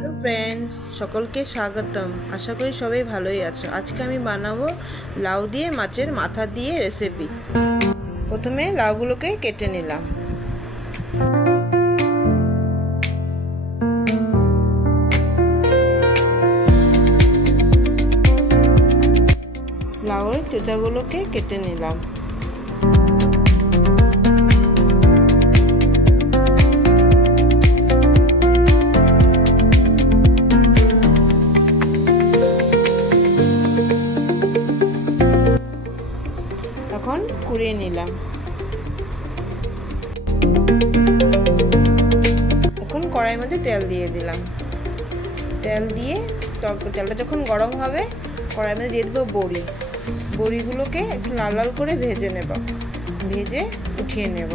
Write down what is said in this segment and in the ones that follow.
Hello friends সকলকে স্বাগতম। আশা করি সবাই ভালোই আছো। আজকে আমি বানাবো লাউ দিয়ে মাছের মাথা দিয়ে রেসিপি প্রথমে লাউগুলোকে কেটে নিলাম। লাউয়ের চোচাগুলোকে কেটে নিলাম। কুড়িয়ে নিলাম। এখন কড়াইয়ের মধ্যে তেল দিয়ে দিলাম। তেল দিয়ে তরকারি তেলটা যখন গরম হবে, কড়াইয়ের মধ্যে দিয়ে দেবো বড়ি। বড়িগুলোকে একটু লাল লাল করে ভেজে নেব। ভেজে উঠিয়ে নেব।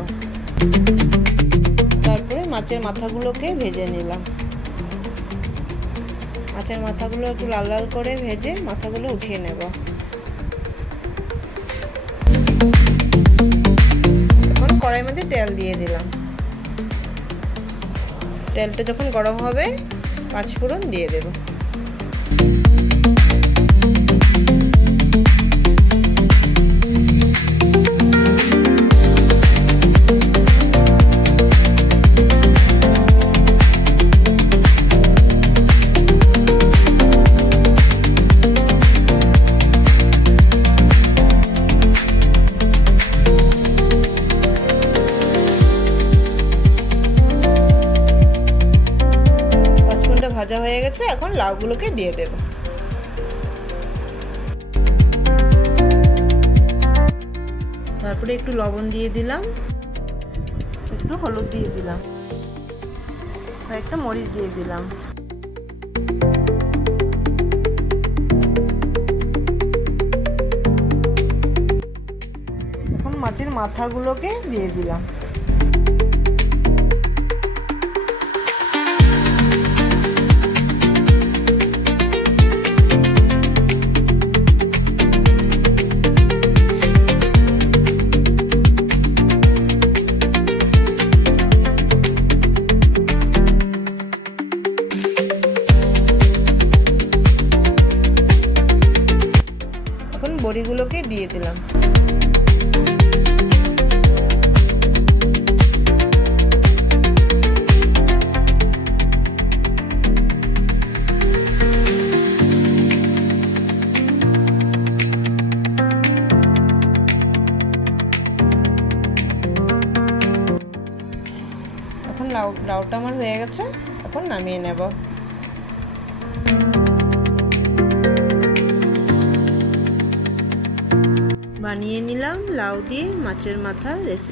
তারপরে মাছের মাথাগুলোকে ভেজে নিলাম। মাছের মাথাগুলো একটু লাল লাল করে ভেজে মাথাগুলো উঠিয়ে নেব। দিয়ে দিলাম। তেলটা যখন গরম হবে পাঁচ ফোড়ন দিয়ে দেব। ভাজা হয়ে গেছে, এখন লাউগুলোকে দিয়ে দেব। তারপরে একটু লবণ দিয়ে দিলাম। একটু হলুদ দিয়ে দিলাম। একটা মরিচ দিয়ে দিলাম। এখন মাছের মাথাগুলোকে দিয়ে দিলাম। বড়িগুলোকে দিয়ে দিলাম। এখন লাউ লাউটা আমার হয়ে গেছে এখন নামিয়ে নেব। বানিয়ে নিলাম লাউ দিয়ে মাছের মাথা রেসিপি